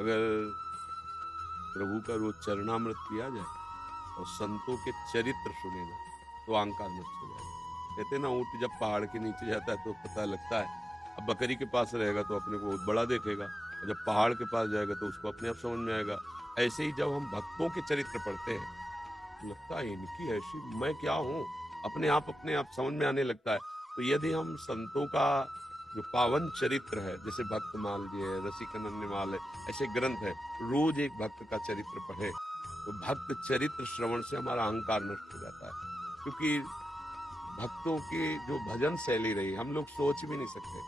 अगर प्रभु का रोज चरणामृत पिया जाए और संतों के चरित्र सुने ना, तो अहंकार नष्ट हो जाएगा। कहते हैं ना, ऊंट जब पहाड़ के नीचे जाता है तो पता लगता है। अब बकरी के पास रहेगा तो अपने को बहुत बड़ा देखेगा, और जब पहाड़ के पास जाएगा तो उसको अपने आप समझ में आएगा। ऐसे ही जब हम भक्तों के चरित्र पढ़ते हैं तो लगता है इनकी ऐसी, मैं क्या हूँ, अपने आप समझ में आने लगता है। तो यदि हम संतों का जो पावन चरित्र है, जैसे भक्तमाल जी है, रसिकनन्यमाल है, ऐसे ग्रंथ है, रोज एक भक्त का चरित्र पढ़े तो भक्त चरित्र श्रवण से हमारा अहंकार नष्ट हो जाता है। क्योंकि भक्तों की जो भजन शैली रही, हम लोग सोच भी नहीं सकते।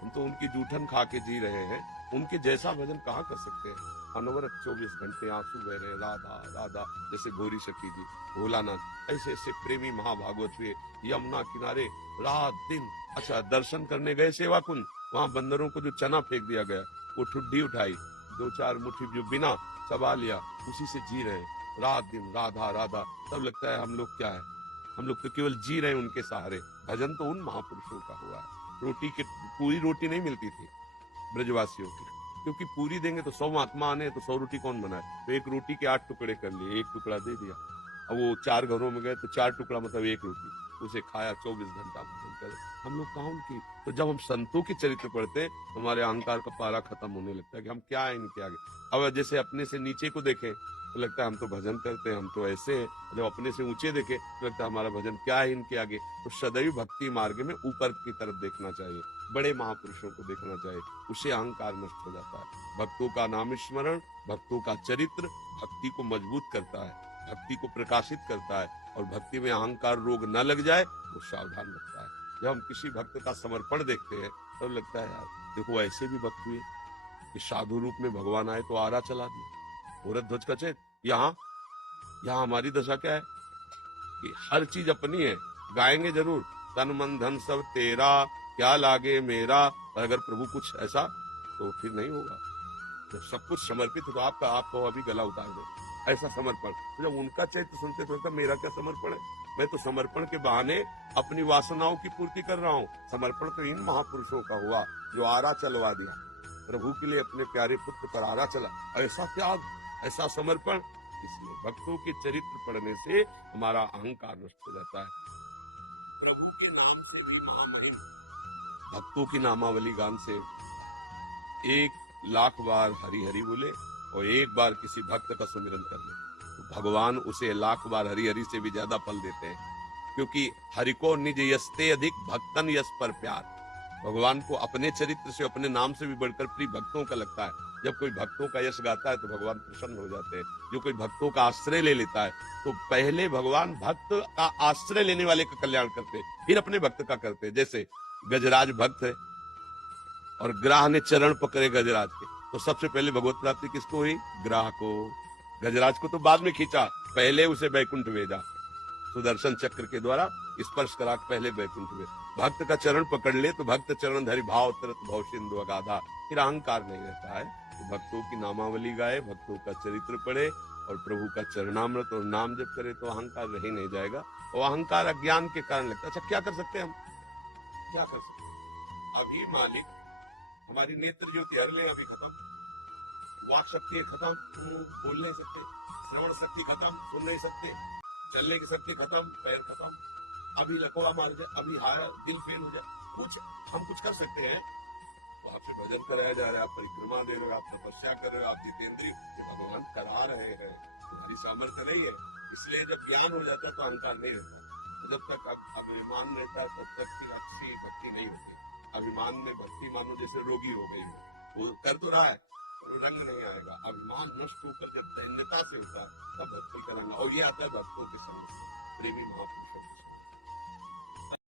हम तो उनकी जूठन खा के जी रहे हैं, उनके जैसा भजन कहाँ कर सकते हैं। अनवरत 24 घंटे आंसू बह रहे, राधा राधा, जैसे गौरी शक्ति जी, भोलानाथ, ऐसे ऐसे प्रेमी महाभागवत हुए यमुना किनारे रात दिन। अच्छा, दर्शन करने गए सेवा कुंज, वहां बंदरों को जो चना फेंक दिया गया, वो ठुड्डी उठाई, 2-4 मुट्ठी जो बिना चबा लिया, उसी से जी रहे रात दिन, राधा राधा। तब लगता है हम लोग क्या है, हम लोग तो केवल जी रहे हैं उनके सहारे। भजन तो उन महापुरुषों का हुआ है। पूरी रोटी नहीं मिलती थी ब्रजवासियों की, क्योंकि पूरी देंगे तो 100 महात्मा आने, तो 100 रोटी कौन बनाए। तो एक रोटी के 8 टुकड़े कर लिए, एक टुकड़ा दे दिया। अब वो 4 घरों में गए तो 4 टुकड़ा मतलब एक रोटी, उसे खाया, 24 घंटा भजन करे। हम लोग कहाँ उनकी। तो जब हम संतों के चरित्र पढ़ते हैं, हमारे अहंकार का पारा खत्म होने लगता है कि हम क्या है इनके आगे। अब जैसे अपने से नीचे को देखें तो लगता है हम तो भजन करते हैं, हम तो ऐसे हैं। जब अपने से ऊंचे देखे तो लगता है हमारा भजन क्या है इनके आगे। तो सदैव भक्ति मार्ग में ऊपर की तरफ देखना चाहिए, बड़े महापुरुषों को देखना चाहिए, उससे अहंकार नष्ट हो जाता है। भक्तों का नाम स्मरण, भक्तों का चरित्र भक्ति को मजबूत करता है, भक्ति को प्रकाशित करता है, और भक्ति में अहंकार रोग न लग जाए वो सावधान रखता है। जब हम किसी भक्त का समर्पण देखते हैं तब तो लगता है यार देखो, ऐसे भी भक्त हुए कि साधु रूप में भगवान आए तो आरा चला दिया, भूरत ध्वज का चेत। यहाँ यहाँ हमारी दशा क्या है कि हर चीज अपनी है, गाएंगे जरूर, तन मन धन सब तेरा, क्या लागे मेरा, पर अगर प्रभु कुछ ऐसा तो फिर नहीं होगा। जब सब कुछ समर्पित हो तो आपको अभी गला उतार दे, ऐसा समर्पण। तो जब उनका चैत्र सुनते तो मेरा क्या समर्पण है, मैं तो समर्पण के बहाने अपनी वासनाओं की पूर्ति कर रहा हूँ। समर्पण तो इन महापुरुषों का हुआ जो आरा चलवा दिया, प्रभु के लिए अपने प्यारे पुत्र पर आरा चला। ऐसा त्याग, ऐसा समर्पण। इसलिए भक्तों के चरित्र पढ़ने से हमारा अहंकार नष्ट हो जाता है। प्रभु के नाम से भी महामहिम भक्तों की नामावली गान से 1,00,000 बार हरि हरि बोले और एक बार किसी भक्त का सुमिरन कर ले तो भगवान उसे 1,00,000 बार हरि हरि से भी ज्यादा फल देते हैं। क्योंकि हरि को निज यस्ते अधिक भक्तन यस पर प्यार। भगवान को अपने चरित्र से, अपने नाम से भी बढ़कर प्रिय भक्तों का लगता है। जब कोई भक्तों का यश गाता है तो भगवान प्रसन्न हो जाते हैं। जो कोई भक्तों का आश्रय ले लेता है तो पहले भगवान भक्त का आश्रय लेने वाले का कल्याण करते, फिर अपने भक्त का करते। जैसे गजराज भक्त है और ग्राह ने चरण पकड़े गजराज के, तो सबसे पहले भगवत प्राप्ति किसको हुई? ग्राह को। गजराज को तो बाद में खींचा, पहले उसे बैकुंठ भेजा, सुदर्शन चक्र के द्वारा स्पर्श करा, पहले बैकुंठ में। भक्त का चरण पकड़ ले तो भक्त चरण धरि भाव तरत भव सिंधु अगाधा, फिर अहंकार नहीं रहता है। तो भक्तों की नामावली गाए, भक्तों का चरित्र पढ़े और प्रभु का चरणामृत और नाम जप करे तो अहंकार रह ही नहीं जाएगा। और अहंकार अज्ञान के कारण लगता है। अच्छा, क्या कर सकते हैं हम? क्या कर सकते हैं? अभी मालिक हमारी नेत्र ज्योति हर ले, अभी खत्म, वाक शक्ति खत्म, बोल नहीं सकते, श्रवण शक्ति खत्म, सुन नहीं सकते, चलने की शक्ति खत्म, पैर खत्म, अभी लकवा मार जाए, अभी हार, दिल फेल हो जाए, कुछ हम कुछ कर सकते हैं? तो आपसे भजन कराया जा रहा है, आप परिक्रमा दे रहे हो, आप तपस्या कर रहे हो, आप जितेंद्रिय भगवान करा रहे हैं, तुम्हारी सामर्थ्य नहीं है। इसलिए जब ज्ञान हो जाता है तो अहंकार नहीं रहता। जब तक अभिमान रहता है तब तक फिर अच्छी भक्ति नहीं होती। अभिमान में भक्ति मानो जैसे रोगी हो गई हो, वो कर तो रहा है, रंग नहीं आएगा। अभिमान नष्ट होकर जब दैन्यता से होता है तब भक्ति का रंग, और ये आता है भक्तों के संग, प्रेमी महापुरुषों